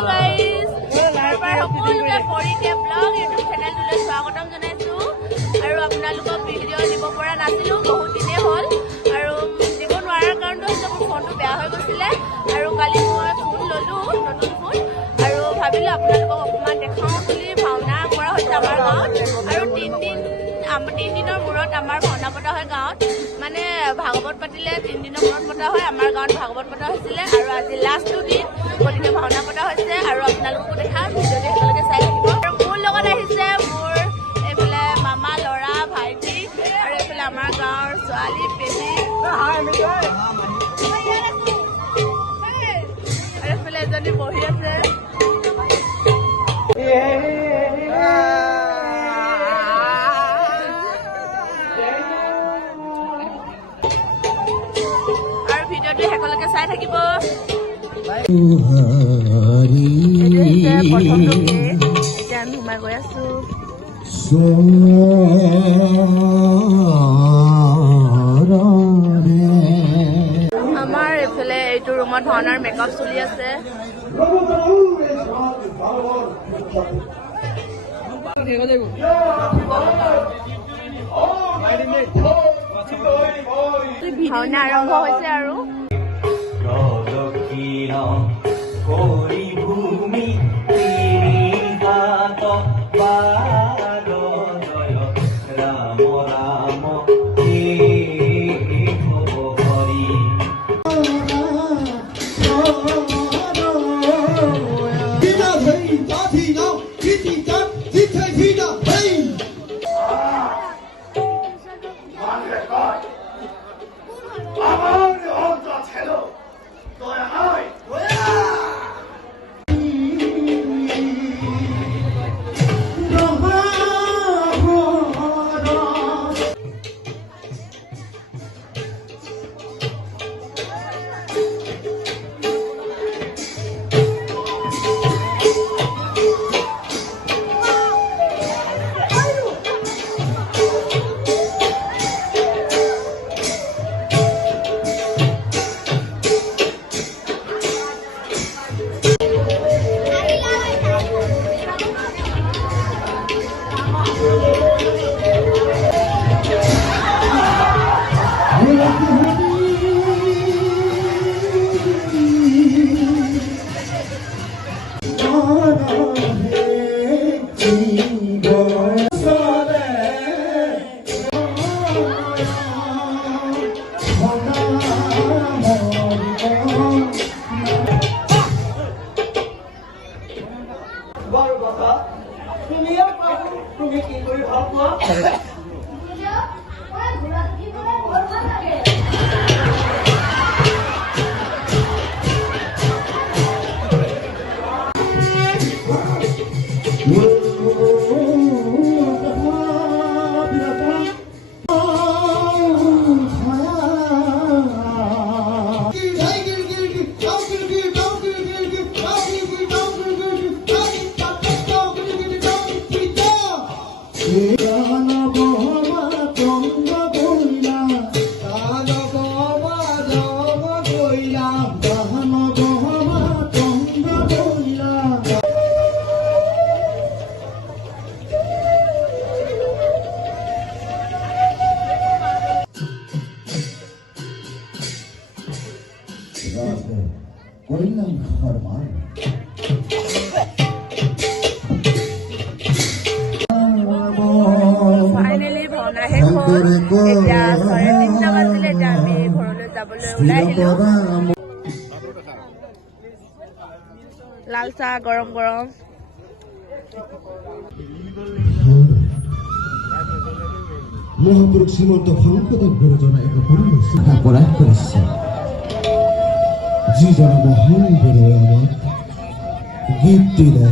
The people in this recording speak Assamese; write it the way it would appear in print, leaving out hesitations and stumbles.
Hello guys, আমাৰ সকলোকে পৰিকে ব্লগ ইউটিউব চেনেলটোলৈ স্বাগতম জনাইছো আৰু আপোনালোকক ভিডিঅ' দিব পৰা নাছিলো বহুত দিনে হ'ল আৰু দিব নোৱাৰাৰ কাৰণটো হৈছে মোৰ ফোনটো বেয়া হৈ গৈছিলে আৰু কালি মই ফোন ল'লো নতুন ফোন আৰু ভাবিলো আপোনালোকক অকণমান দেখাওঁ বুলি ভাওনা কৰা হৈছে আমাৰ গাঁৱত আৰু তিনিদিনৰ মূৰত আমাৰ ভাওনা পতা হয় গাঁৱত মানে ভাগৱত পাতিলে 3 দিনৰ মূৰত পতা হয় আমাৰ গাঁৱত ভাগৱত পতা হৈছিলে আৰু আজি লাষ্ট 2 দিন গতিকে ভাওনা পতা হৈছে আৰু আপোনালোককো দেখা ভিডিঅ'টো একেলগে চাই থাকিব আৰু মোৰ লগত আহিছে মোৰ এইফালে মামা ল'ৰা ভাইটি আৰু এইফালে আমাৰ গাঁৱৰ ছোৱালী পেহী আৰু এইফালে এজনী বহি আছে আৰু ভিডিঅ'টো একেলগে চাই থাকিব সোমাই গৈ আছো আমাৰ এইফালে এইটো ৰুমত ভাওনাৰ মেকআপ চলি আছে ভাওনা আৰম্ভ হৈছে আৰু ভূমি ৰাম ৰাম তুমি কি কৰি ভাল পোৱা ফাইনেলি ভাওনা শেষ হ'ল এতিয়া 3:30 বাজিলে এতিয়া আমি ঘৰলৈ যাবলৈ ওলাই আহিলো লাল চাহ গৰম গৰম মহাপুৰুষ শ্ৰীমন্ত শংকৰদেৱ গুৰুজনাই এক পৰিৱেশ প্ৰদান কৰিছে যিজনে মহান গুৰুৱে আমাক গীত দিলে